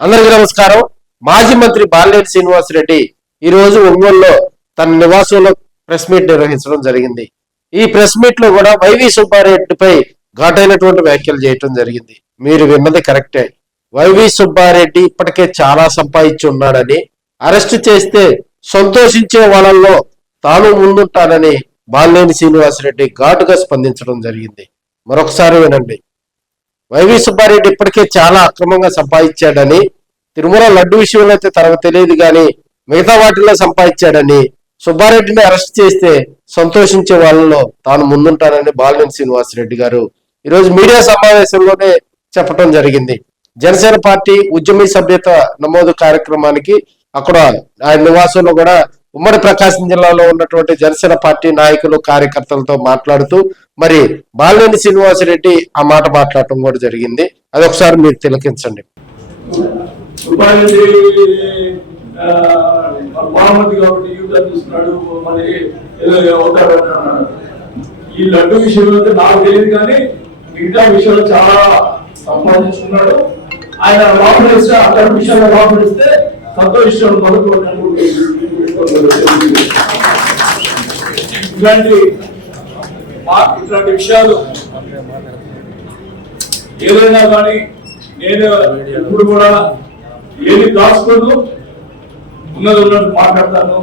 అందరికీ నమస్కారం. మాజీ మంత్రి బాలినేని శ్రీనివాసరెడ్డి ఈ రోజు ఒంగోలులో తన నివాసంలో ప్రెస్ మీట్ నిర్వహించడం జరిగింది. ఈ ప్రెస్ మీట్ లో కూడా వైవి సుబ్బారెడ్డిపై ఘాటైనటువంటి వ్యాఖ్యలు చేయటం జరిగింది. మీరు విన్నది కరెక్టే. వైవి సుబ్బారెడ్డి ఇప్పటికే చాలా సంపాదించి ఉన్నాడని, అరెస్ట్ చేస్తే సంతోషించే వాళ్ళల్లో తాను ముందుంటానని బాలినేని శ్రీనివాసరెడ్డి ఘాటుగా స్పందించడం జరిగింది. మరొకసారి వినండి. వైవి సుబ్బారెడ్డి ఇప్పటికే చాలా అక్రమంగా సంపాదించాడని, తిరుమల లడ్డు విషయంలో అయితే తనకు తెలియదు కానీ మిగతా వాటిల్లో సంపాదించాడని, సుబ్బారెడ్డిని అరెస్ట్ చేస్తే సంతోషించే వాళ్ళలో తాను ముందుంటానని బాలినేని శ్రీనివాసరెడ్డి గారు ఈరోజు మీడియా సమావేశంలోనే చెప్పడం జరిగింది. జనసేన పార్టీ ఉద్యమీ సభ్యత నమోదు కార్యక్రమానికి అక్కడ ఆయన నివాసంలో కూడా ఉమ్మడి ప్రకాశం జిల్లాలో ఉన్నటువంటి జనసేన పార్టీ నాయకులు కార్యకర్తలతో మాట్లాడుతూ మరి బాలినేని శ్రీనివాసరెడ్డి ఆ మాట మాట్లాడటం కూడా జరిగింది. అదొకసారి మీరు తిలకించండి. ఈ లడ్డు విషయంలో నాకు తెలియదు కానీ మిగతా విషయంలో చాలా సంపాదించుకున్నాడు. ఆయన వాపరిస్తే అక్కడ విషయంలో వాపరిస్తే సంతోషం మొదలు ఇట్లాంటి విషయాలు ఏదైనా కానీ నేను ఎప్పుడు కూడా ఏది దాచుకోను, ఉన్నది ఉన్నట్టు మాట్లాడతాను.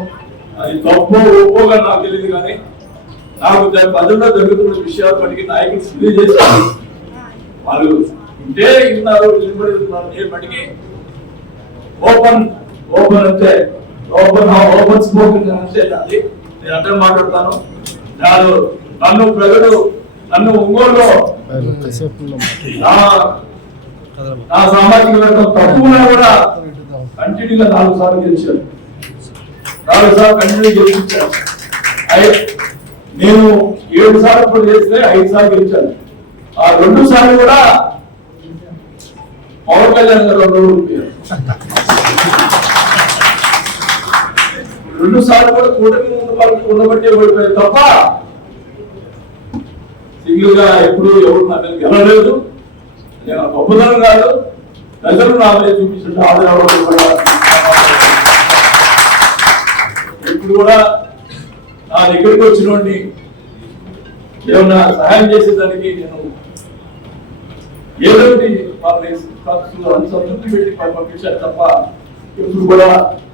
అది తప్పు ఒప్పుగా నాకు తెలియదు కానీ నాకు బదులుగా జరుగుతున్న విషయాలు బట్టి నాయకులు తెలియజేస్తారు. వాళ్ళు ఇంటే ఇన్నారు నేను బట్టికి ఓపెన్ అంటే ఓపెన్ స్పోకెన్ అంటే అది నేను అంటే మాట్లాడతాను. నన్ను ఒంగోలులో నా సామాజిక వర్గం తక్కువగా కూడా కంటిన్యూగా 4 సార్లు గెలిచాను. 4 సార్లు కంటిన్యూ గెలిపించాను. నేను 7 సార్లు కూడా చేస్తే 5 సార్లు గెలిచాను. ఆ 2 సార్లు కూడా పవన్ కళ్యాణ్ గారు 2 సార్లు కూడా కూటమి ఉండబట్టే ఓడిపోయారు తప్ప సింగిల్ గా ఎప్పుడు ఎవరు నాకు గెలవలేదు. నేను గొప్పదనం కాదు, ప్రజలు నా మీద చూపించిన ఆదరణ కూడా ఇప్పుడు కూడా నా దగ్గరికి వచ్చినోడిని ఏమన్నా సహాయం చేసేదానికి నేను ఏదోటి సంతృప్తి పెట్టి పంపించాను తప్ప ఎప్పుడు కూడా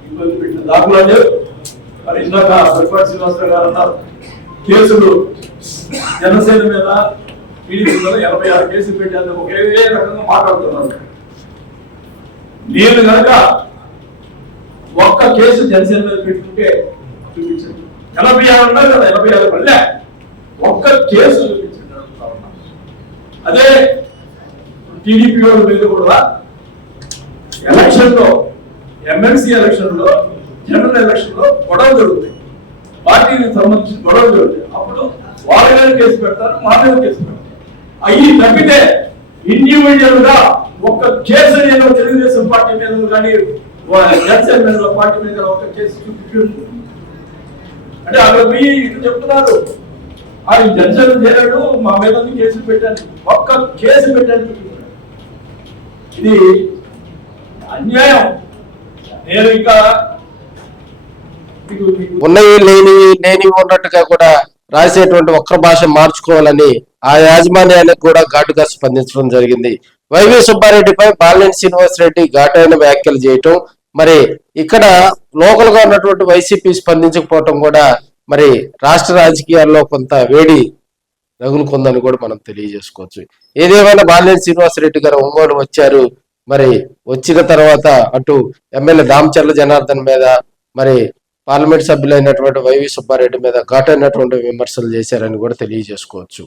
ఇబ్బంది పెట్టిన దాఖలా లేవు. మరి ఇందాక సర్పంచ్ శ్రీనివాసరావు గారు అన్నారు, కేసులు జనసేన మీద టీడీపీ మీద 86 కేసులు పెట్టేందుకు ఒకే రకంగా మాట్లాడుతున్నారు. నేను కనుక ఒక్క కేసు జనసేన మీద పెట్టుకుంటే చూపించండి. 86 ఉన్నారు కదా, 86 మళ్ళీ ఒక్క కేసు చూపించండి. అదే టీడీపీ వాళ్ళ మీద కూడా ఎలక్షన్ లో, ఎమ్మెల్సీ ఎలక్షన్ లో, జనరల్ ఎలక్షన్ లో గొడవ జరుగుతాయి, పార్టీకి సంబంధించిన గొడవ జరుగుతాయి. అప్పుడు వాళ్ళ మీద కేసు పెడతారు, మా మీద కేసు పెడతారు. అవి తప్పితే ఇండివిజువల్ గా ఒక్క కేసు నేను తెలుగుదేశం పార్టీ మీద కానీ జనసేన మీద పార్టీ మీద ఒక కేసు చూపించు అంటే అక్కడ పోయి ఇటు చెప్తున్నారు. ఆయన జనసేన చేరాడు, మా మీద కేసులు పెట్టాను, ఒక్క కేసు పెట్టాను చూపించాడు. ఇది అన్యాయం. నేను ఇంకా ఉన్నవి లేనివి ఉన్నట్టుగా కూడా రాసేటువంటి ఒక్క భాష మార్చుకోవాలని ఆ యాజమాన్యానికి కూడా ఘాటుగా స్పందించడం జరిగింది. వైవి సుబ్బారెడ్డిపై బాలినేని శ్రీనివాసరెడ్డి ఘాటైన వ్యాఖ్యలు చేయటం, మరి ఇక్కడ లోకల్ గా ఉన్నటువంటి వైసీపీ స్పందించకపోవటం కూడా మరి రాష్ట్ర రాజకీయాల్లో కొంత వేడి రగులుకుందని కూడా మనం తెలియజేసుకోవచ్చు. ఏదేమైనా బాలినేని శ్రీనివాసరెడ్డి గారు ఒంగోలు వచ్చారు. మరి వచ్చిన తర్వాత అటు ఎమ్మెల్యే దామచర్ల జనార్దన్ మీద, మరి పార్లమెంట్ సభ్యులైనటువంటి వైవి సుబ్బారెడ్డి మీద ఘాటైనటువంటి విమర్శలు చేశారని కూడా తెలియజేసుకోవచ్చు.